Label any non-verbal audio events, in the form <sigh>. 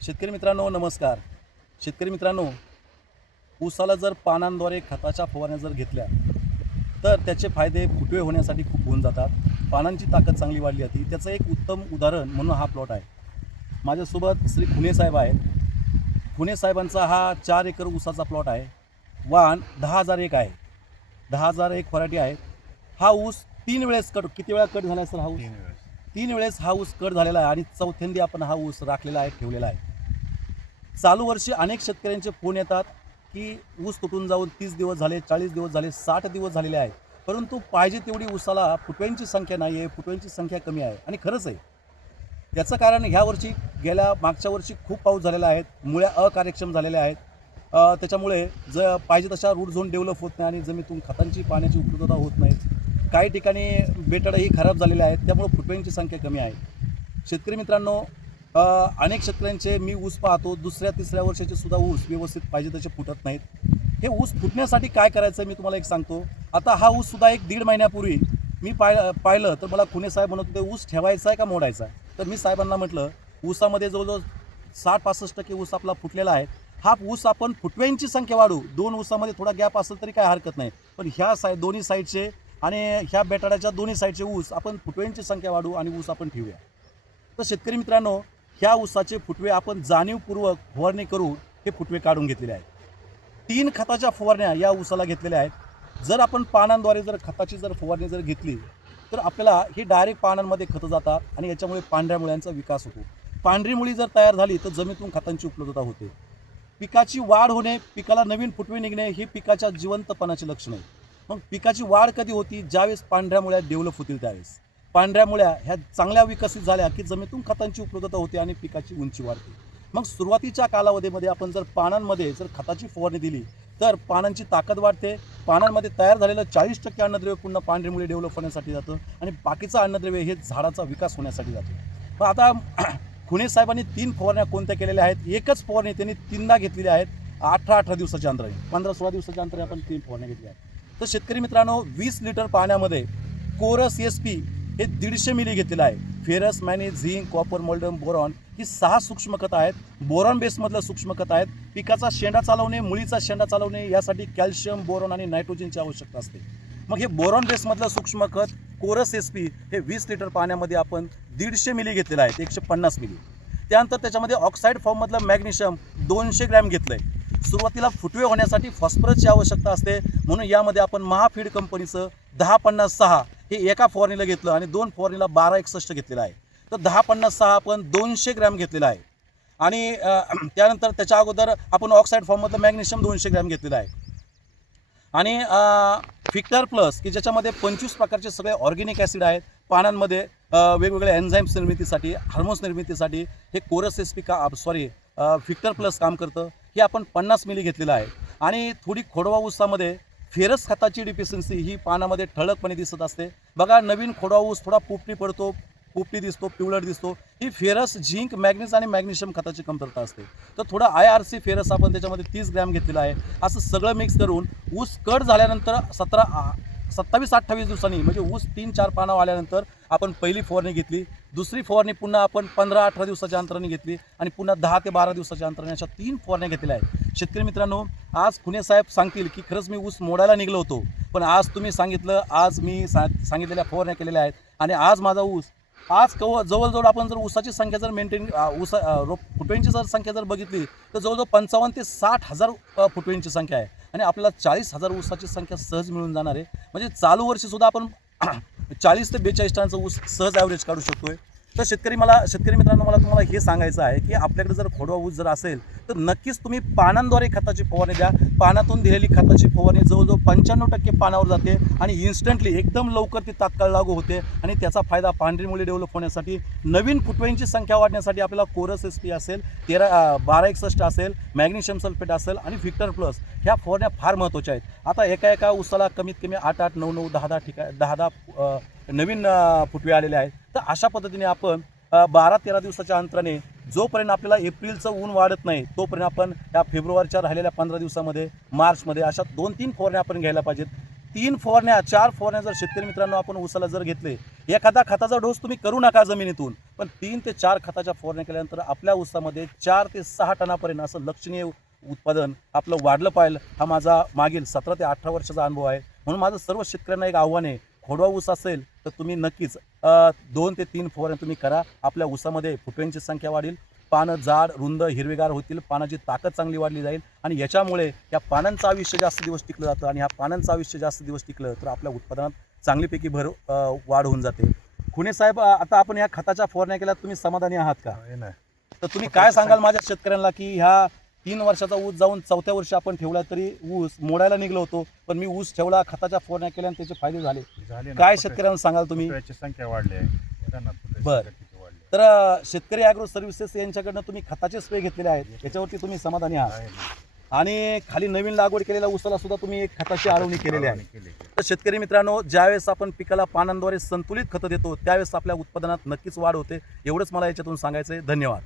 शेतकरी मित्रांनो नमस्कार. शेतकरी मित्रांनो ऊसाला जर पानांद्वारे खताच्या फवारण्या जर घेतल्या तर त्याचे फायदे फुटवे होण्यासाठी खूप होऊन जातात. पानांची ताकद चांगली वाढली जाते त्याचं एक उत्तम उदाहरण म्हणून हा प्लॉट आहे. माझ्यासोबत श्री खुने साहेब आहेत. खुने साहेबांचा हा चार एकर ऊसाचा प्लॉट आहे. वाण दहा हजार एक आहे. दहा हजार एक व्हरायटी आहे हा ऊस तीन वेळेस कट किती वेळा कट झाला आहे सर हा ऊस? तीन वेळेस. तीन वेळेस हा ऊस कट झालेला आहे आणि चौथ्यांदी आपण हा ऊस राखलेला आहे ठेवलेला आहे. चालू वर्षी अनेक शेतकऱ्यांचे फोन येतात की ऊस तुटून जाऊन तीस दिवस झाले चाळीस दिवस झाले साठ दिवस झालेले आहेत. परंतु पाहिजे तेवढी ऊसाला फुटव्यांची संख्या नाही आहे फुटव्यांची संख्या कमी आहे. आणि खरंच आहे. याचं कारण ह्या वर्षी गेल्या मागच्या वर्षी खूप पाऊस झालेला आहे मुळ्या अकार्यक्षम झालेल्या आहेत. त्याच्यामुळे ज पाहिजे तशा रूट झोन डेव्हलप होत नाही आणि जमिनीतून खतांची पाण्याची उपलब्धता होत नाही. काही ठिकाणी बेटाडाही खराब झालेले आहेत त्यामुळे फुटव्यांची संख्या कमी आहे. शेतकरी मित्रांनो अनेक शेतकऱ्यांचे मी ऊस पाहतो दुसऱ्या तिसऱ्या वर्षाचे सुद्धा ऊस व्यवस्थित पाहिजे तसे फुटत नाहीत. हे ऊस फुटण्यासाठी काय करायचं मी तुम्हाला एक सांगतो. आता हा ऊस सुद्धा एक दीड महिन्यापूर्वी मी पाय पाहिलं तर मला खुने साहेब म्हणत होते ऊस ठेवायचा आहे का मोडायचा आहे? तर मी साहेबांना म्हटलं ऊसामध्ये जवळजवळ साठ पासष्ट टक्के ऊस आपला फुटलेला आहे. हा ऊस आपण फुटव्यांची संख्या वाढू दोन ऊसामध्ये थोडा गॅप असेल तरी काय हरकत नाही. पण ह्या साय दोन्ही साईडचे आणि ह्या बेटाड्याच्या दोन्ही साईडचे ऊस आपण फुटव्यांची संख्या वाढू आणि ऊस आपण ठेवूया. तर शेतकरी मित्रांनो ह्या ऊसाचे फुटवे आपण जाणीवपूर्वक फवारणी करून हे फुटवे काढून घेतलेले आहेत. तीन खताच्या फवारण्या या ऊसाला घेतलेल्या आहेत. जर आपण पानांद्वारे जर खताची जर फवारणी जर घेतली तर आपल्याला ही डायरेक्ट पानांमध्ये खतं जातात आणि याच्यामुळे पांढऱ्या मुळ्यांचा विकास होतो. पांढरी मुळी जर तयार झाली तर जमिनीतून खतांची उपलब्धता होते. पिकाची वाढ होणे पिकाला नवीन फुटवे निघणे हे पिकाच्या जिवंतपणाचे लक्षण आहे मग पिकाची वाढ कधी होती? ज्यावेळेस पांढऱ्या मुळ्या डेव्हलप होतील त्यावेळेस. पांढऱ्या मुळ्या ह्या चांगल्या विकसित झाल्या की जमिनीतून खतांची उपलब्धता होते आणि पिकाची उंची वाढते. मग सुरुवातीच्या कालावधीमध्ये आपण जर पानांमध्ये जर खताची फवारणी दिली तर पानांची ताकद वाढते. पानांमध्ये तयार झालेलं चाळीस टक्के अन्नद्रव्य पुन्हा पांढरी मुळे डेव्हलप होण्यासाठी जातं आणि बाकीचं अन्नद्रव्य हे झाडाचा विकास होण्यासाठी जातं. पण आता <clears throat> खुणे साहेबांनी तीन फवारण्या कोणत्या केलेल्या आहेत? एकच फवारणी त्यांनी तीनदा घेतलेल्या आहेत. अठरा अठरा दिवसाच्या अंतराने पंधरा सोळा दिवसाच्या अंतराने आपण तीन फवारण्या घेतल्या आहेत. तर शेतकरी मित्रांनो वीस लिटर पाण्यामध्ये कोरस एस पी हे दीडशे मिली घेतलेलं आहे. Ferrous manganese zinc copper molybdenum boron ही सहा सूक्ष्म खतं आहेत. बोरॉन बेसमधलं सूक्ष्म खतं आहेत. पिकाचा शेंडा चालवणे मुळीचा शेंडा चालवणे यासाठी कॅल्शियम बोरॉन आणि नायट्रोजनची आवश्यकता असते. मग हे बोरॉन बेसमधलं सूक्ष्म खत कोरस एस पी हे वीस लिटर पाण्यामध्ये आपण दीडशे मिली घेतलेलं आहे एकशे पन्नास मिली. त्यानंतर त्याच्यामध्ये ऑक्साईड फॉर्ममधलं मॅग्नेशियम दोनशे ग्रॅम घेतलं आहे सुरुवातीला फुटवे होण्यासाठी फॉस्फरसची आवश्यकता असते. म्हणून यामध्ये आपण महाफीड कंपनीचं दहा पन्नास सहा हे एका फवारणीला घेतलं आणि दोन फवारणीला बारा एकसष्ट घेतलेलं आहे. तर दहा पन्नास सहा आपण दोनशे ग्रॅम घेतलेला आहे. आणि त्यानंतर त्याच्या अगोदर आपण ऑक्साईड फॉर्ममधलं मॅग्नेशियम दोनशे ग्रॅम घेतलेलं आहे. आणि फिक्टर प्लस की ज्याच्यामध्ये पंचवीस प्रकारचे सगळे ऑर्गेनिक ॲसिड आहेत पानांमध्ये वेगवेगळ्या एन्झाईम्स निर्मितीसाठी हार्मोन्स निर्मितीसाठी हे कोरस एस पी का सॉरी फिक्टर प्लस काम करतं. हे आपण पन्नास मिली घेतलेलं आहे. आणि थोडी खोडवा उसामध्ये फेरस खताची डिफिशियन्सी ही पानामध्ये ठळकपणे दिसत असते. बघा नवीन खोडा ऊस थोडा पोपटी पडतो पोपटी दिसतो पिवळट दिसतो. ही फेरस झिंक मॅग्नेस आणि मॅग्नेशियम खताची कमतरता असते. तर थोडं आय आर सी फेरस आपण त्याच्यामध्ये तीस ग्रॅम घेतलेला आहे. असं सगळं मिक्स करून ऊस कट झाल्यानंतर सतरा सत्तावीस अठ्ठावीस दिवसांनी म्हणजे ऊस तीन चार पानं आल्यानंतर आपण पहिली फवारणी घेतली दुसरी फवारणी पुन्हा आपण पंधरा अठरा दिवसाच्या अंतराने घेतली आणि पुन्हा दहा ते बारा दिवसाच्या अंतराने अशा तीन फवारण्या घेतलेल्या आहेत. शेतकरी मित्रांनो आज खुने साहेब सांगतील की खरंच मी ऊस मोडायला निघलो होतो पण आज तुम्ही सांगितलं आज मी सा सांगितलेल्या फवारण्या केलेल्या आहेत आणि आज माझा ऊस आज कव जवळजवळ आपण जर ऊसाची संख्या जर मेंटेन ऊसा रोप फुटव्यांची जर संख्या जर बघितली तर जवळजवळ पंचावन्न ते साठ हजार फुटव्यांची संख्या आहे. आणि आपल्याला चाळीस हजार ऊसाची संख्या सहज मिळून जाणार आहे. म्हणजे चालू वर्षीसुद्धा आपण <clears throat> चाळीस ते बेचाळीस टनाचा ऊस सहज ॲव्हरेज काढू शकतो आहे तर शेतकरी मला शेतकरी मित्रांनो मला तुम्हाला हे सांगायचं आहे की आपल्याकडे जर खोडवा ऊस जर असेल तर नक्कीच तुम्ही पानांद्वारे खताची फवारणी द्या. पानातून दिलेली खताची फवारणी जवळजवळ पंच्याण्णव टक्के पानावर जाते आणि इन्स्टंटली एकदम लवकर ती तात्काळ लागू होते आणि त्याचा फायदा पांढरी मुळे डेव्हलप होण्यासाठी नवीन फुटव्यांची संख्या वाढण्यासाठी आपल्याला कोरस एस पी असेल तेरा बारा एकसष्ट असेल मॅग्नेशियम सल्फेट असेल आणि फिक्टर प्लस ह्या फवारण्या फार महत्त्वाच्या आहेत. आता एका एका उसाला कमीत कमी आठ आठ नऊ नऊ दहा दहा ठिकाण दहा दहा नवीन फुटवे आलेले आहेत. तर अशा पद्धतीने आपण बारा तेरा दिवसाच्या अंतराने जोपर्यंत आपल्याला एप्रिलचं ऊन वाढत नाही तोपर्यंत आपण या फेब्रुवारीच्या राहिलेल्या पंधरा दिवसामध्ये मार्चमध्ये अशा दोन तीन फवारण्या आपण घ्यायला पाहिजेत. तीन फवारण्या चार फवारण्या जर शेतकरी मित्रांनो आपण उसाला जर घेतले एखादा खताचा डोस तुम्ही करू नका जमिनीतून पण तीन ते चार खताच्या फवारण्या केल्यानंतर आपल्या ऊसामध्ये चार ते सहा टनापर्यंत असं लक्षणीय उत्पादन आपलं वाढलं पाहिजे हा माझा मागील सतरा ते अठरा वर्षाचा अनुभव आहे. म्हणून माझं सर्व शेतकऱ्यांना एक आव्हान आहे खोडवा ऊस असेल तर तुम्ही नक्कीच दोन ते तीन फवारण्या तुम्ही करा. आपल्या ऊसामध्ये फुटव्यांची संख्या वाढेल. पानं जाड रुंद हिरवेगार होतील. पानाची ताकद चांगली वाढली जाईल. आणि याच्यामुळे या पानांचं आयुष्य जास्त दिवस टिकलं जातं आणि ह्या पानांचं आयुष्य जास्त दिवस टिकलं तर आपल्या उत्पादनात चांगलीपैकी भर वाढ होऊन जाते. खुणे साहेब आता आपण या खताच्या फवारण्या केल्या तुम्ही समाधानी आहात का? तर तुम्ही काय सांगाल माझ्या शेतकऱ्यांना की ह्या तीन वर्षाचा ऊस जाऊन चौथ्या वर्षी आपण ठेवला तरी ऊस मोडायला निघलो होतो पण मी ऊस ठेवला खताच्या फवारण्या केल्या आणि त्याचे फायदे झाले. काय शेतकऱ्यांना सांगाल तुम्ही? संख्या वाढली आहे. बर. तर शेतकरी ॲग्रो सर्व्हिसेस यांच्याकडनं तुम्ही खताचे स्प्रे घेतलेले आहेत. याच्यावरती तुम्ही समाधानी आहात. आणि खाली नवीन लागवड केलेल्या ऊसाला सुद्धा तुम्ही एक खताची आळवणी केलेली आहे. तर शेतकरी मित्रांनो ज्यावेळेस आपण पिकाला पानांद्वारे संतुलित खतं देतो त्यावेळेस आपल्या उत्पादनात नक्कीच वाढ होते. एवढंच मला याच्यातून सांगायचं आहे धन्यवाद.